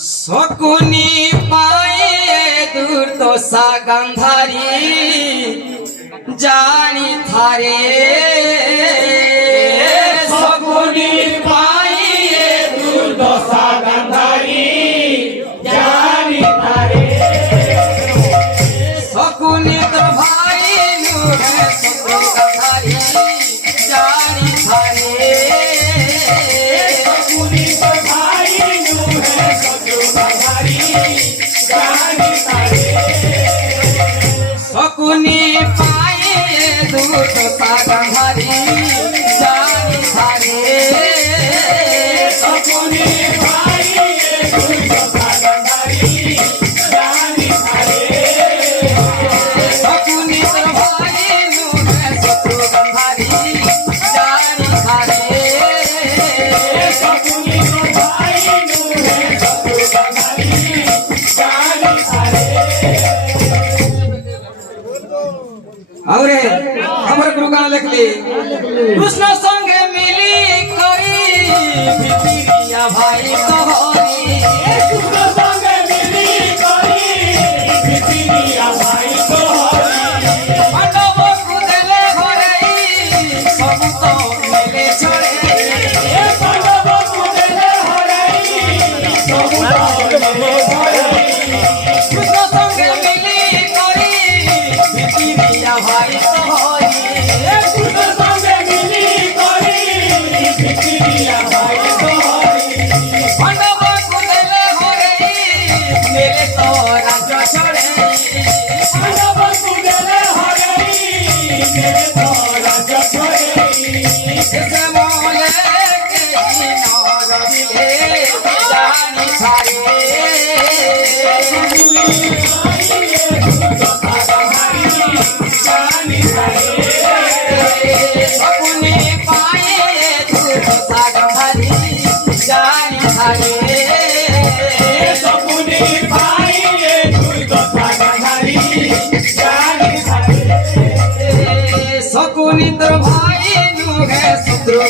शकुनी पाए दूर तो सा गंधारी जानी थारे शकुनी पाए दूर तो सा गंधारी जानी थारे शकुनी तो भाई नूर शकुनी गंधारी जानी थारे शकुनी तो भाई नूर शकुनी पाए दूत सागंधारी जानी थारे शकुनी पाए दूत सागंधारी जानी थारे शकुनी तो भाई नूर शत्रु गंधारी जानी थारे शकुनी तो भाई नूर शत्रु गंधारी जानी थारे। और हमर गुरु गाना लिख ली कृष्ण संगे मिली करी भितिरिया भाई तोहरी कृष्ण संगे मिली करी भितिरिया भाई तोहरी पांडव कुदेले हरई सब तो मिले छोड़े पांडव कुदेले हरई सब तो मिले छोड़े कृष्ण संगे मिली करी भितिरिया भाई तोहरी कृष्ण संगे मिली करी भितिरिया भाई तोहरी पांडव कुदेले हरई मेरे तो राज्य छोड़े पांडव कुदेले हरई मेरे तो राज्य छोड़े जैसे मोले के नौर मिले जानी थारे शकुनी पाए दूत सागंधारी जानी थारे शकुनी पाए दूत सागंधारी जानी थारे शकुनी तो भाई नूर शत्रु